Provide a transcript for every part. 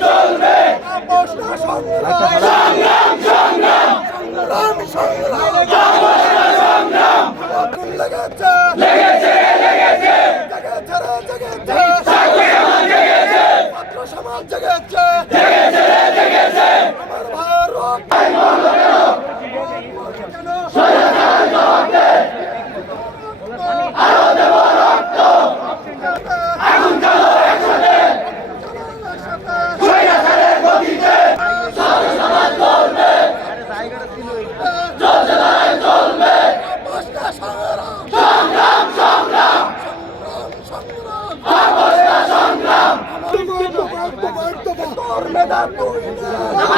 চলবে আপোষ না সংগ্রাম সংগ্রাম সংগ্রাম আগুন লেগেছে লেগেছে লেগেছে জেগেছে রে জেগেছে ছাত্র সমাজ জেগেছে ছাত্র সমাজ জেগেছে জেগেছে জেগেছে আমার ভাইয়ের রক্ত কেন স্বৈরাচার জবাব দে আরো দেব রক্ত আগুন জ্বালো একসাথে স্বৈরাচারের গতিতে ছাত্র সমাজ চলবে চলছে লড়াই চলবে আপোষ না সংগ্রাম সংগ্রাম সংগ্রাম সংগ্রাম আপোষ না সংগ্রাম তোর মেধা তুই না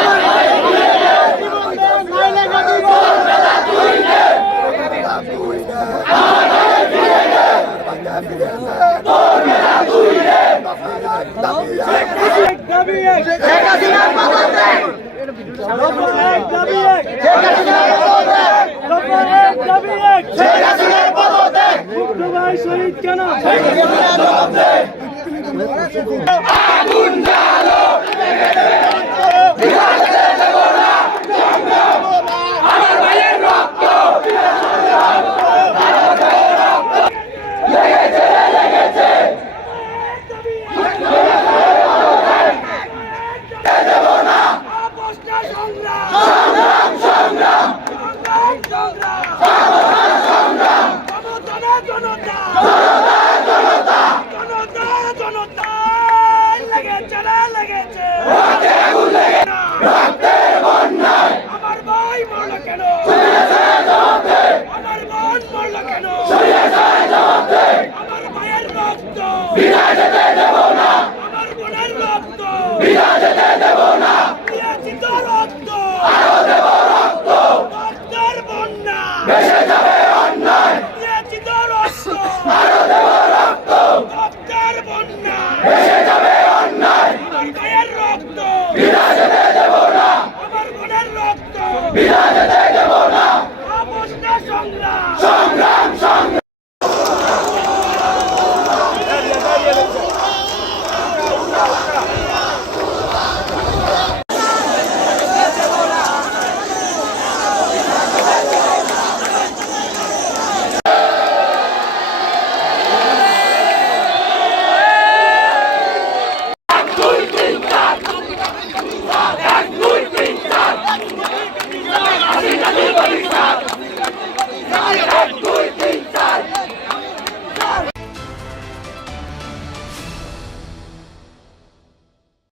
শহীদ কেন আগুন জ্বালো